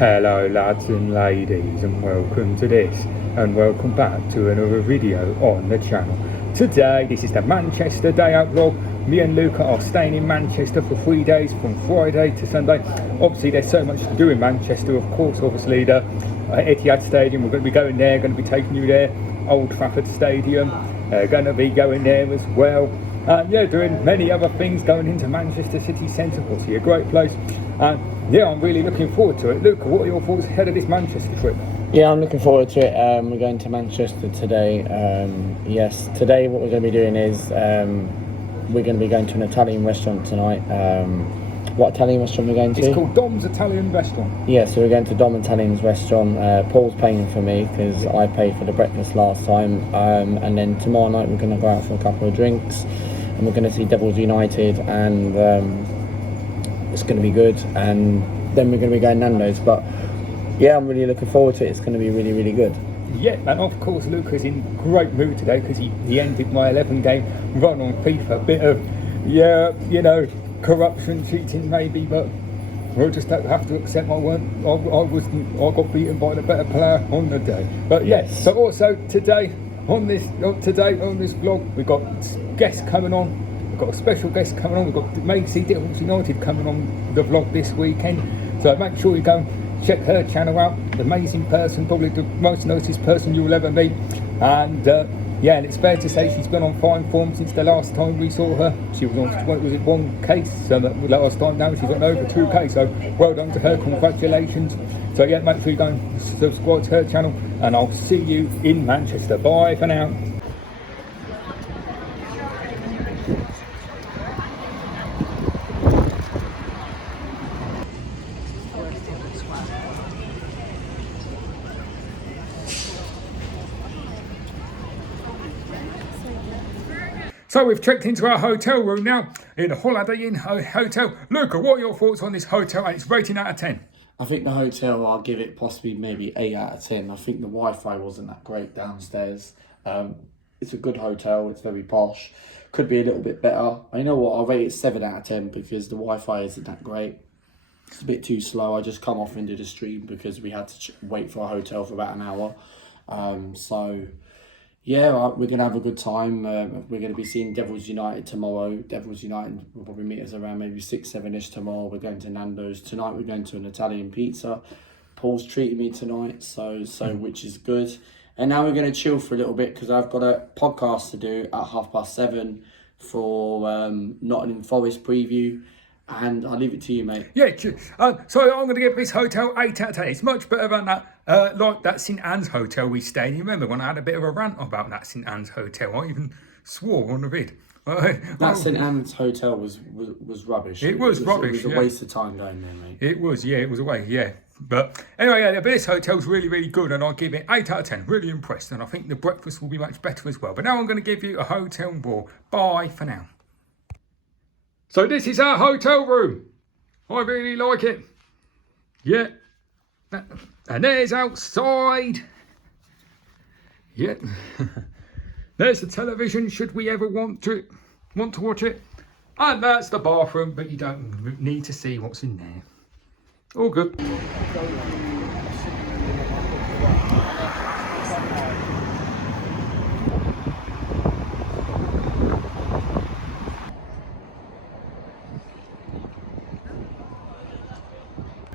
Hello lads and ladies, and welcome to this and welcome back to another video on the channel. Today this is the Manchester day out vlog. Me and Luca are staying in Manchester for 3 days from Friday to Sunday. Obviously there's so much to do in Manchester, of course. Obviously the Etihad stadium, we're going to be going there, going to be taking you there. Old Trafford stadium, going to be going there as well. Yeah, doing many other things, going into Manchester city centre. Obviously a great place. Yeah, I'm really looking forward to it. Luca, what are your thoughts ahead of this Manchester trip? Yeah, I'm looking forward to it. We're going to Manchester today. Yes, today what we're going to be doing is we're going to be going to an Italian restaurant tonight. What Italian restaurant we're going to? It's called Dom's Italian Restaurant. Yeah, so we're going to Dom Italian's restaurant. Paul's paying for me because I paid for the breakfast last time. And then tomorrow night we're going to go out for a couple of drinks and we're going to see Devils United, and it's going to be good. And then we're going to be going Nando's. But yeah, I'm really looking forward to it. It's going to be really, really good. Yeah, and of course Luca's in great mood today because he ended my 11-game run on FIFA. A bit of, yeah, you know, corruption, cheating maybe, but we'll just have to accept my word. I got beaten by the better player on the day. But yes, so also today on this vlog we've got guests coming on. We've got a special guest coming on. We've got Maisys, Devils United, coming on the vlog this weekend. So make sure you go and check her channel out. The amazing person, probably the most noticed person you'll ever meet. And yeah, and it's fair to say she's been on fine form since the last time we saw her. She was on, was it 1 case? So last time, now she's on over 2K. So well done to her, congratulations. So yeah, make sure you go and subscribe to her channel, and I'll see you in Manchester. Bye for now. So we've checked into our hotel room now in Holiday Inn Hotel. Luca, what are your thoughts on this hotel and its rating out of 10? I think the hotel, I'll give it possibly maybe 8 out of 10. I think the Wi-Fi wasn't that great downstairs. It's a good hotel. It's very posh. Could be a little bit better. You know what? I'll rate it 7 out of 10 because the Wi-Fi isn't that great. It's a bit too slow. I just come off into the stream because we had to wait for a hotel for about an hour. So yeah, we're going to have a good time. We're going to be seeing Devils United tomorrow. Devils United will probably meet us around maybe 6-7ish tomorrow. We're going to Nando's. Tonight we're going to an Italian pizza. Paul's treating me tonight, so which is good. And now we're going to chill for a little bit because I've got a podcast to do at 7:30 for Nottingham Forest preview. And I'll leave it to you, mate. Yeah, so I'm going to give this hotel 8 out of 10. It's much better than that, like that St Anne's hotel we stayed in. You remember when I had a bit of a rant about that St Anne's hotel? I even swore on the vid. That St Anne's hotel was rubbish. It was rubbish. It was a waste of time going there, mate. It was, yeah, it was a waste, yeah. But anyway, yeah, but this hotel's really, really good, and I'll give it 8 out of 10. Really impressed, and I think the breakfast will be much better as well. But now I'm going to give you a hotel ball. Bye for now. So this is our hotel room. I really like it. Yeah. And there's outside. Yeah. There's the television should we ever want to watch it. And that's the bathroom, but you don't need to see what's in there. All good.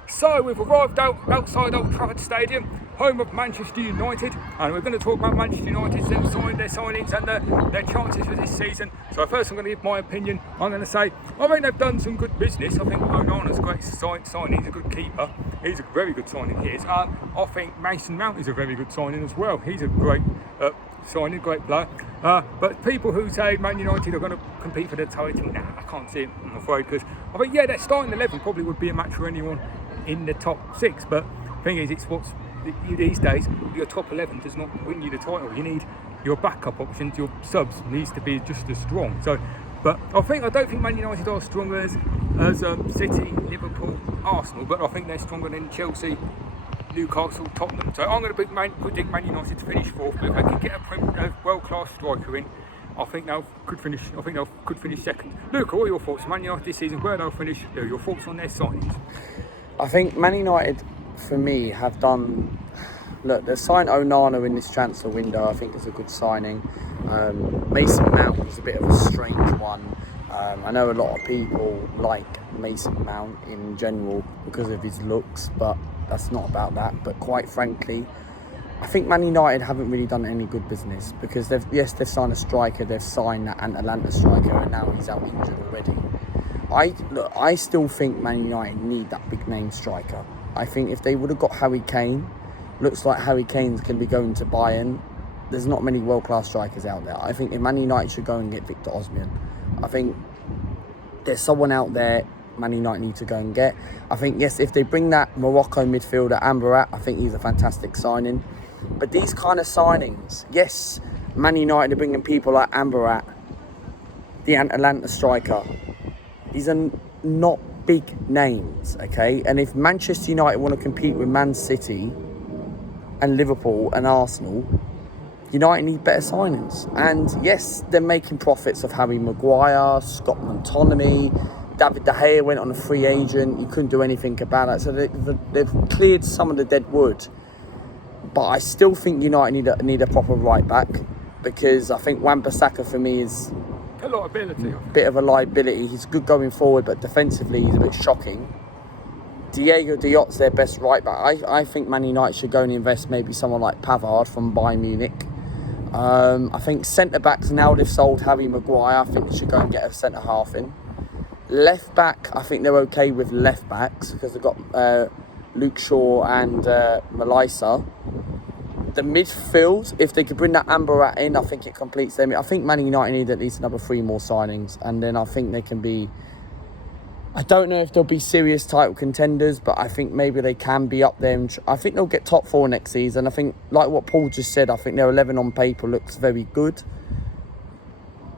So we've arrived outside Old Trafford Stadium, home of Manchester United, and we're going to talk about Manchester United's their signings and their chances for this season. So first I'm going to give my opinion. I'm going to say I think they've done some good business. I think Onana's a great signing. He's a good keeper. He's a very good signing, he is. I think Mason Mount is a very good signing as well. He's a great signing, great player. But people who say Man United are going to compete for the title, nah, I can't see it, I'm afraid, because I think, yeah, their starting 11 probably would be a match for anyone in the top 6, but the thing is, it's what's these days, your top 11 does not win you the title. You need your backup options, your subs needs to be just as strong. So, but I don't think Man United are as strong as City, Liverpool, Arsenal, but I think they're stronger than Chelsea, Newcastle, Tottenham. So I'm going to predict Man United to finish 4th, but if they can get a world-class striker in, I think they could finish second. Luca, what are your thoughts? Man United this season, where they'll finish? Your thoughts on their signings? I think Man United for me, have done... Look, they've signed Onana in this transfer window. I think it's a good signing. Mason Mount was a bit of a strange one. I know a lot of people like Mason Mount in general because of his looks, but that's not about that. But quite frankly, I think Man United haven't really done any good business because they've signed a striker, they've signed that Atalanta striker, and now he's out injured already. I still think Man United need that big name striker. I think if they would have got Harry Kane, looks like Harry Kane's going to be going to Bayern. There's not many world-class strikers out there. I think if Man United should go and get Victor Osimhen. I think there's someone out there Man United need to go and get. I think, yes, if they bring that Morocco midfielder, Amrabat, I think he's a fantastic signing. But these kind of signings, yes, Man United are bringing people like Amrabat, the Atalanta striker. These are not big names, okay? And if Manchester United want to compete with Man City and Liverpool and Arsenal, United need better signings. And yes, they're making profits of Harry Maguire, Scott McTominay, David De Gea went on a free agent. You couldn't do anything about it. So they've cleared some of the dead wood. But I still think United need a proper right back, because I think Wan-Bissaka for me is a liability. A bit of a liability. He's good going forward, but defensively he's a bit shocking. Diego Diot's their best right back. I think Man United should go and invest maybe someone like Pavard from Bayern Munich. I think centre-backs, now they've sold Harry Maguire, I think they should go and get a centre-half in. Left-back, I think they're okay with left-backs because they've got Luke Shaw and Maisys. The midfield, if they could bring that Amrabat in, I think it completes them. I think Man United need at least another 3 more signings, and then I think they can be... I don't know if they'll be serious title contenders, but I think maybe they can be up there. And I think they'll get top 4 next season. I think, like what Paul just said, I think their 11 on paper looks very good.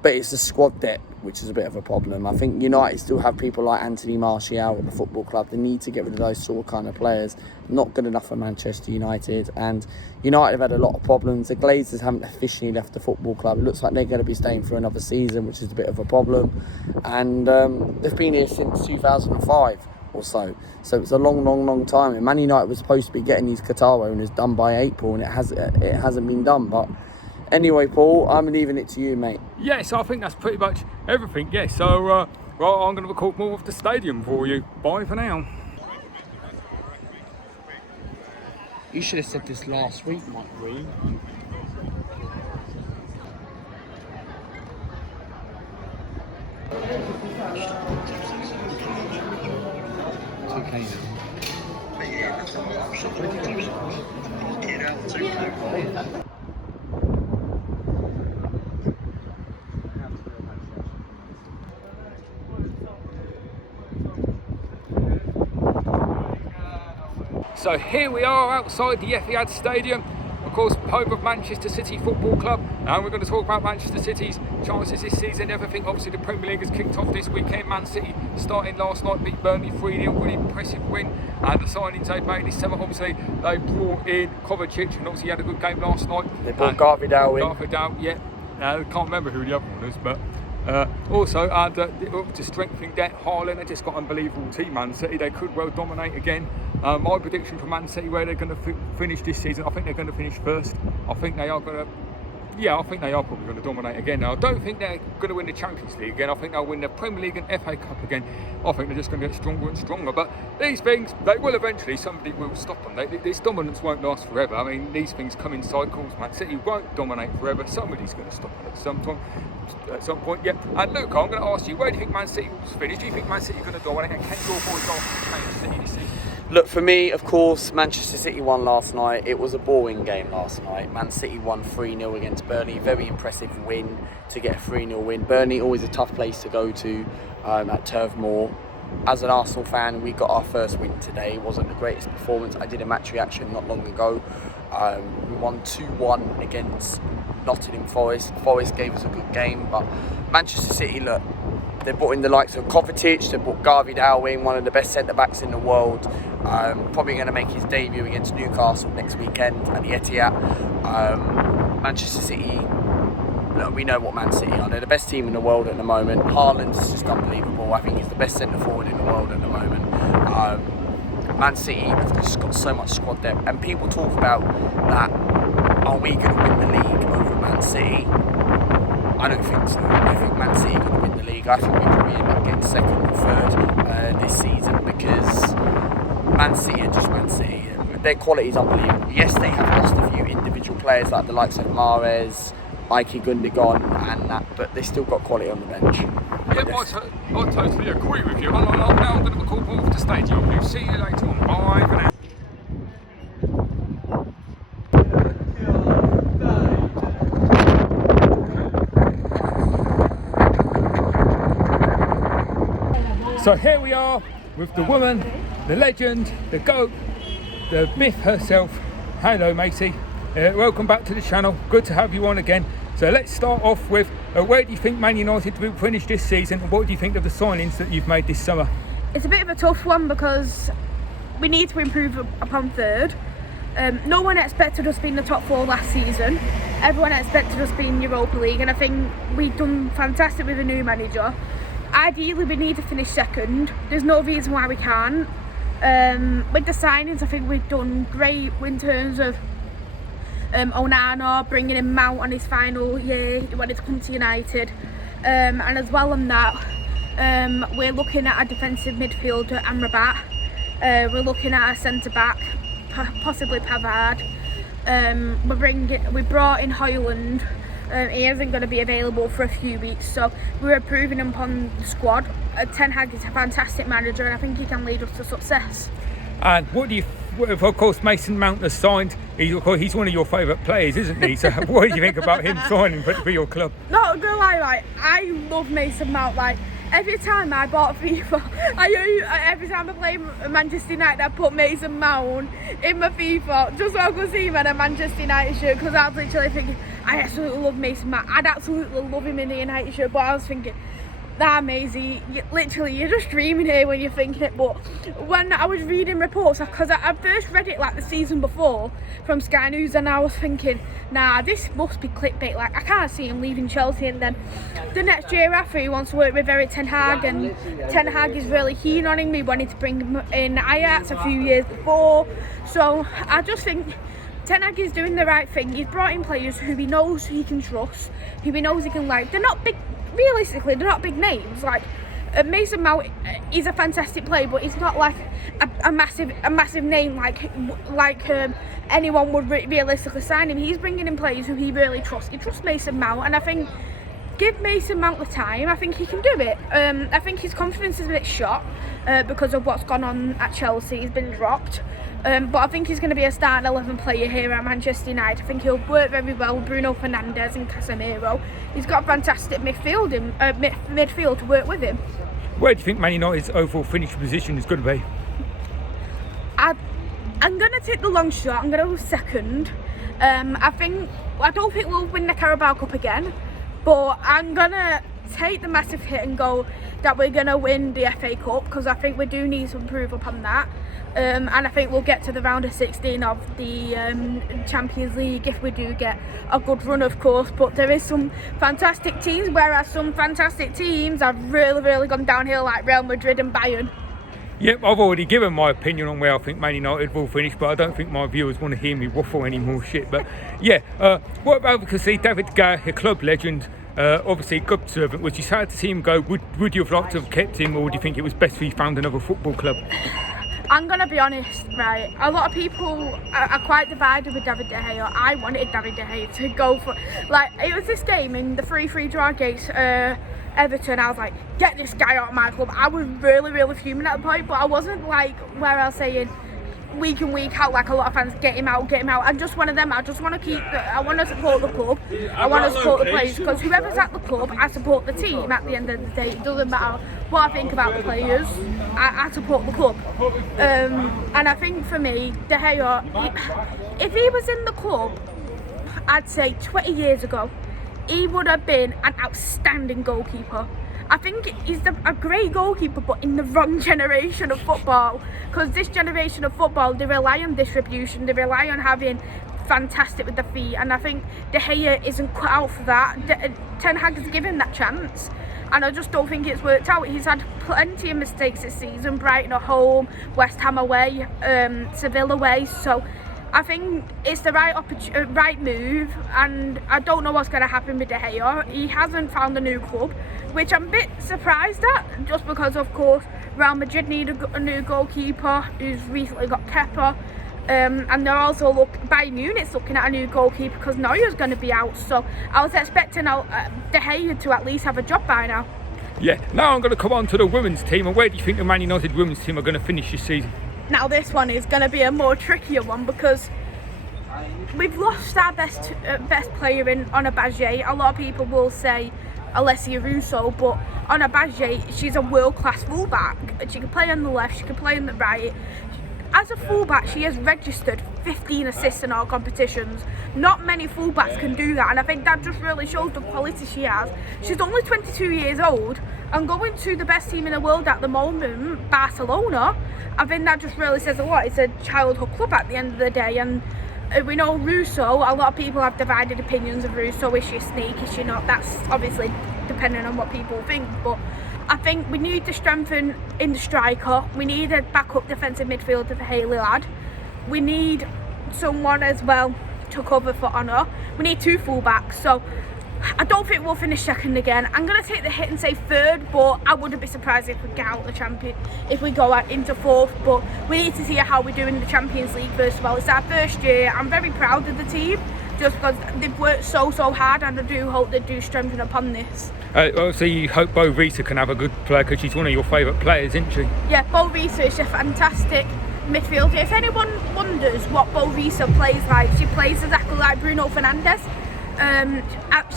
But it's the squad depth, which is a bit of a problem. I think United still have people like Anthony Martial at the football club. They need to get rid of those sort of kind of players. Not good enough for Manchester United. And United have had a lot of problems. The Glazers haven't officially left the football club. It looks like they're going to be staying for another season, which is a bit of a problem. And they've been here since 2005 or so. So it's a long time. And Man United was supposed to be getting these Qatar owners done by April, and it hasn't been done. But anyway, Paul, I'm leaving it to you, mate. Yes, I think that's pretty much everything. Yes, so right, I'm going to record more of the stadium for you. Bye for now. You should have said this last week, Mike Green. So here we are outside the Etihad Stadium, of course, home of Manchester City Football Club, and we're going to talk about Manchester City's chances this season. Everything, obviously, the Premier League has kicked off this weekend. Man City starting last night, beat Burnley 3-0, really impressive win, and the signings they've made this summer, obviously, they brought in Kovacic, and obviously he had a good game last night. They brought Garvidal in. Garvidal, yeah. I can't remember who the other one is, but also, to strengthen that, Haaland, they just got an unbelievable team, Man City. They could well dominate again. My prediction for Man City, where they're going to finish this season, I think they're going to finish first. I think they are going to... Yeah, I think they are probably going to dominate again. Now, I don't think they're going to win the Champions League again. I think they'll win the Premier League and FA Cup again. I think they're just going to get stronger and stronger. But these things, they will eventually, somebody will stop them. This dominance won't last forever. I mean, these things come in cycles. Man City won't dominate forever. Somebody's going to stop them at some point. Yeah. And Luke, I'm going to ask you, where do you think Man City will finish? Do you think Man City are going to dominate? And can your boys Arsenal change City this season? Look, for me, of course, Manchester City won last night. It was a boring game last night. Man City won 3-0 against Burnley. Very impressive win to get a 3-0 win. Burnley, always a tough place to go to at Turf Moor. As an Arsenal fan, we got our first win today. It wasn't the greatest performance. I did a match reaction not long ago. We won 2-1 against Nottingham Forest. Forest gave us a good game, but Manchester City, look, they brought in the likes of Kovacic, they brought Garvidal in, one of the best centre-backs in the world. Probably going to make his debut against Newcastle next weekend at the Etihad. Manchester City, look, we know what Man City are. They're the best team in the world at the moment. Haaland's just unbelievable. I think he's the best centre-forward in the world at the moment. Man City have just got so much squad depth, and people talk about that. Are we going to win the league over Man City? I don't think so. I think Man City are going to win the league. I think we probably end up getting second or third this season, because Man City are just Man City. Their quality is unbelievable. Yes, they have lost a few individual players like the likes of Mahrez, Ike Gundogan and that, but they still got quality on the bench. Yep, I totally agree with you. Now I'm going to call ball off the stadium. We'll see you later on. Bye for now. So here we are with the woman, the legend, the GOAT, the Biff herself. Hello Maisy, welcome back to the channel, good to have you on again. So let's start off with, where do you think Man United will finish this season, and what do you think of the signings that you've made this summer? It's a bit of a tough one because we need to improve upon third. No one expected us being the top four last season. Everyone expected us being Europa League, and I think we've done fantastic with a new manager. Ideally, we need to finish second. There's no reason why we can't. With the signings, I think we've done great in terms of Onana, bringing in Mount on his final year. He wanted to come to United. And as well on that, we're looking at a defensive midfielder, Amrabat. We're looking at a centre-back, possibly Pavard. We brought in Højlund. He isn't going to be available for a few weeks, so we're improving upon the squad. Ten Hag is a fantastic manager, and I think he can lead us to success. And what do you, of course, Mason Mount has signed. He's one of your favourite players, isn't he? So what do you think about him signing for your club? Not gonna lie, like, I love Mason Mount. Like, every time I bought FIFA, every time I play Manchester United, I put Mason Mount in my FIFA just so I could see him in a Manchester United shirt, because I was literally thinking, I absolutely love Mason Mount. I'd absolutely love him in the United shirt, but I was thinking, nah, Maisie, you're just dreaming here when you're thinking it. But when I was reading reports, because I first read it like the season before from Sky News, and I was thinking, nah, this must be clickbait. Like, I can't see him leaving Chelsea. And then the next year after, he wants to work with Eric Ten Hag, and Ten Hag is really keen on him. He wanted to bring him in Ajax a few years before. So I just think Ten Hag is doing the right thing. He's brought in players who he knows he can trust, who he knows he can like. They're not big. Realistically, they're not big names. Like Mason Mount is a fantastic player, but he's not like a massive name like anyone would realistically sign him. He's bringing in players who he really trusts. He trusts Mason Mount, and I think give Mason Mount the time. I think he can do it. I think his confidence is a bit shot because of what's gone on at Chelsea. He's been dropped. But I think he's going to be a starting 11 player here at Manchester United. I think he'll work very well with Bruno Fernandes and Casemiro. He's got a fantastic midfield to work with him. Where do you think Man United's overall finish position is going to be? I'm going to take the long shot. I'm going to go second. I don't think we'll win the Carabao Cup again, but I'm going to take the massive hit and go that we're going to win the FA Cup, because I think we do need to improve upon that. And I think we'll get to the round of 16 of the Champions League if we do get a good run, of course. But there is some fantastic teams, whereas some fantastic teams have really gone downhill, like Real Madrid and Bayern. Yep, I've already given my opinion on where I think Man United will finish, but I don't think my viewers want to hear me waffle any more shit. But yeah, what about, because David Gea, a club legend, obviously a good servant, was you sad to see him go? Would you have liked to have kept him, or do you think it was best if he found another football club? I'm going to be honest, right, a lot of people are quite divided with David De Gea. I wanted David De Gea to go for, like, it was this game in the 3-3 draw against Everton. I was like, get this guy out of my club. I was really fuming at the point, but I wasn't like where I was saying week in, week out, like a lot of fans, get him out. I'm just one of them. I just want to I want to support the club. I want to support the players, because whoever's at the club, I support the team at the end of the day. It doesn't matter what I think about the players. I support the club. And I think for me, De Gea, if he was in the club, I'd say 20 years ago, he would have been an outstanding goalkeeper. I think he's a great goalkeeper, but in the wrong generation of football. Because this generation of football, they rely on distribution, they rely on having fantastic with the feet, and I think De Gea isn't cut out for that. Ten Hag has given that chance, and I just don't think it's worked out. He's had plenty of mistakes this season. Brighton at home, West Ham away, Seville away. So I think it's the right move, and I don't know what's going to happen with De Gea. He hasn't found a new club, which I'm a bit surprised at, just because, of course, Real Madrid need a new goalkeeper who's recently got Kepa. And they're also Bayern Munich's looking at a new goalkeeper because Neuer's going to be out. So I was expecting De Gea to at least have a job by now. Yeah, now I'm going to come on to the women's team. And where do you think the Man United women's team are going to finish this season? Now this one is going to be a more trickier one because we've lost our best player in Ona Badje. A lot of people will say Alessia Russo, but Ona Badje, she's a world-class fullback. She can play on the left, she can play on the right. As a fullback, she has registered 15 assists in all competitions. Not many fullbacks can do that, and I think that just really shows the quality she has. She's only 22 years old and going to the best team in the world at the moment, Barcelona. I think that just really says a lot. It's a childhood club at the end of the day, and we know Russo. A lot of people have divided opinions of Russo. Is she a snake? Is she not? That's obviously depending on what people think, but I think we need to strengthen in the striker. We need a backup defensive midfielder for Hayley Ladd. We need someone as well to cover for Honor. We need 2 fullbacks. So I don't think we'll finish second again. I'm going to take the hit and say third, but I wouldn't be surprised if we get out the champion, if we go out into fourth. But we need to see how we do in the Champions League first of all. It's our first year. I'm very proud of the team, just because they've worked so hard, and I do hope they do strengthen upon this. Obviously, you hope Bo Risa can have a good player because she's one of your favourite players, isn't she? Yeah, Bo Risa is a fantastic midfielder. If anyone wonders what Bo Risa plays like, she plays exactly like Bruno Fernandes.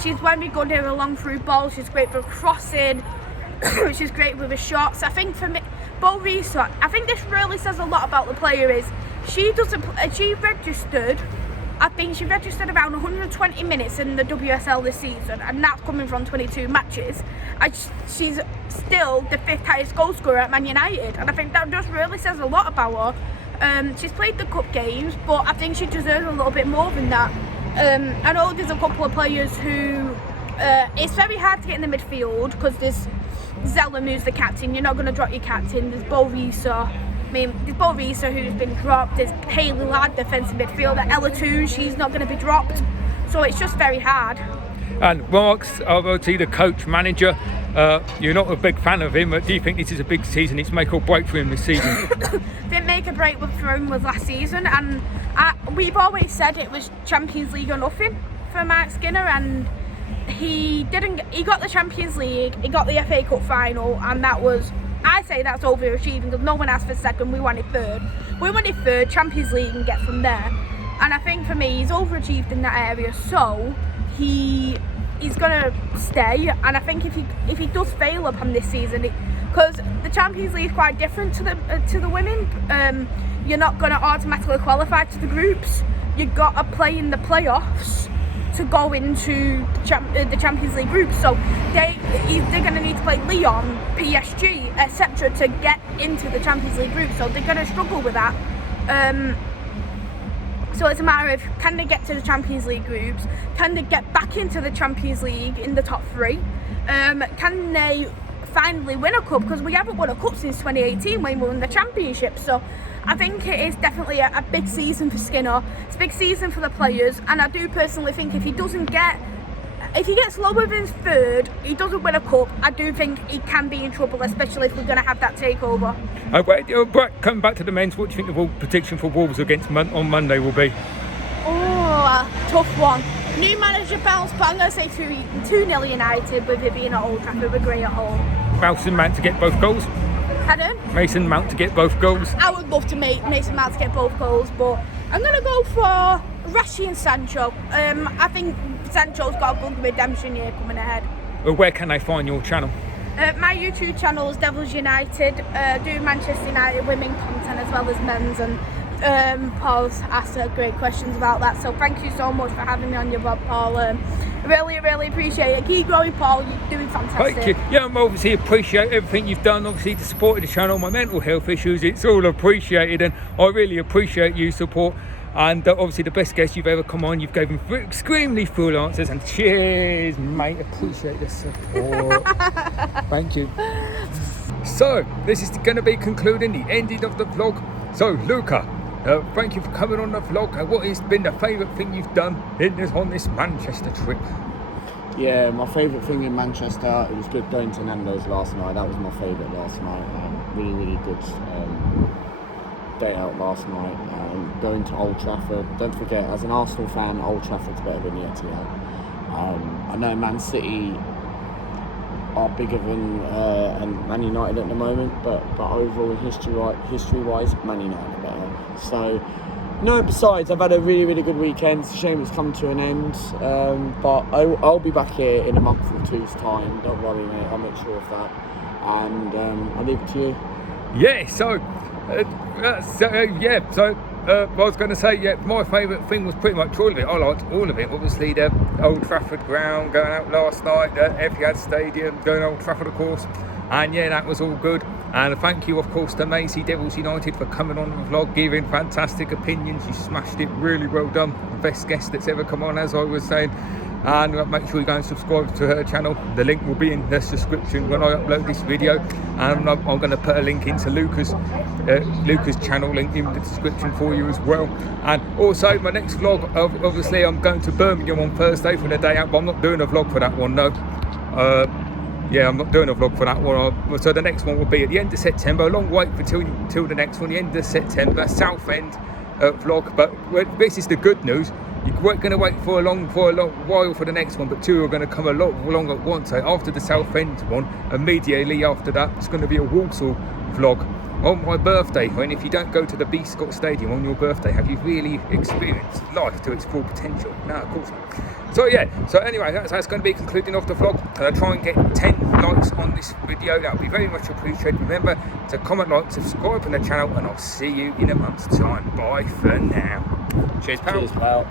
She's very good in a long through ball. She's great for crossing. She's great with her shots. I think for me, Bo Risa, I think this really says a lot about the player. Is she registered? I think she registered around 120 minutes in the WSL this season, and that's coming from 22 matches. She's still the 5th highest goal scorer at Man United, and I think that just really says a lot about her. She's played the cup games, but I think she deserves a little bit more than that. I know there's a couple of players who it's very hard to get in the midfield because there's Zellum, who's the captain. You're not going to drop your captain. There's Bo Risa. There's Bo Risa, who's been dropped. There's Hayley Ladd, defensive midfielder. Ella Toon, she's not going to be dropped. So it's just very hard. And Mark's obviously the coach, manager. You're not a big fan of him, but do you think this is a big season? It's make or break for him this season? Didn't make a break for him with last season, and we've always said it was Champions League or nothing for Mark Skinner, and he didn't. He got the Champions League, he got the FA Cup final, and that was. I say that's overachieving because no one asked for second, we wanted third. We wanted third, Champions League, and get from there. And I think for me, he's overachieved in that area, so he's going to stay. And I think if he does fail upon this season, because the Champions League is quite different to the women. You're not going to automatically qualify to the groups. You've got to play in the playoffs to go into the Champions League group, so they're going to need to play Lyon, PSG, etc. to get into the Champions League group, so they're going to struggle with that. So it's a matter of, can they get to the Champions League groups? Can they get back into the Champions League in the top 3? Can they finally win a cup? Because we haven't won a cup since 2018 when we won the championship, so I think it is definitely a big season for Skinner. It's a big season for the players, and I do personally think if he gets lower than third, he doesn't win a cup, I do think he can be in trouble, especially if we're going to have that takeover. Coming back to the men's, what do you think the prediction for Wolves against on Monday will be? Oh, tough one. New manager bounce, but I'm going to say 2-0 United, with it being at Old Trafford. We're great at home. Mason Mount to get both goals? Pardon? Mason Mount to get both goals? I would love to make Mason Mount to get both goals, but I'm going to go for Rashi and Sancho. I think Sancho's got a good redemption year coming ahead. Where can they find your channel? My YouTube channel is Devils United. Do Manchester United women content as well as men's, and Paul's asked great questions about that. So thank you so much for having me on your vlog, Paul. Really appreciate it. Keep going, Paul. You're doing fantastic. Thank you. Yeah, I'm obviously appreciate everything you've done. Obviously, to support the channel, my mental health issues, it's all appreciated, and I really appreciate you support. And obviously the best guest you've ever come on. You've given extremely full answers, and cheers, mate. Appreciate the support. Thank you. So this is going to be concluding the ending of the vlog. So Luca, thank you for coming on the vlog. What has been the favourite thing you've done on this Manchester trip? Yeah, my favourite thing in Manchester, it was good going to Nando's last night. That was my favourite last night. Really, really good day out last night. Going to Old Trafford. Don't forget, as an Arsenal fan, Old Trafford's better than the Etihad. I know Man City are bigger than Man United at the moment, but overall history-wise, Man United are better. So, no, besides, I've had a really, really good weekend. It's a shame it's come to an end, but I'll be back here in a month or two's time. Don't worry, mate, I'll make sure of that. And I'll leave it to you. Yeah, so I was going to say, yeah, my favourite thing was pretty much all of it. I liked all of it. Obviously, the Old Trafford ground, going out last night, the Etihad Stadium, going to Old Trafford, of course. And yeah, that was all good. And thank you, of course, to Maisys Devils United for coming on the vlog, giving fantastic opinions. You smashed it, really well done. The best guest that's ever come on, as I was saying. And make sure you go and subscribe to her channel. The link will be in the description when I upload this video, and I'm going to put a link into Luca's channel link in the description for you as well. And also my next vlog, obviously I'm going to Birmingham on Thursday for the day out, but I'm not doing a vlog for that one, no. Yeah, I'm not doing a vlog for that one. So the next one will be at the end of September. A long wait for till the next one, the end of September, Southend vlog. But this is the good news. You weren't going to wait for a long while for the next one, but two are going to come a lot long at once. So after the Southend one, immediately after that, it's going to be a Walsall vlog on my birthday. And if you don't go to the B. Scott Stadium on your birthday, have you really experienced life to its full potential? No, of course not. So yeah, so anyway, that's going to be concluding off the vlog. Try and get 10 likes on this video. That would be very much appreciated. Remember to comment, like, subscribe on the channel, and I'll see you in a month's time. Bye for now. Cheers, pal. Cheers, pal.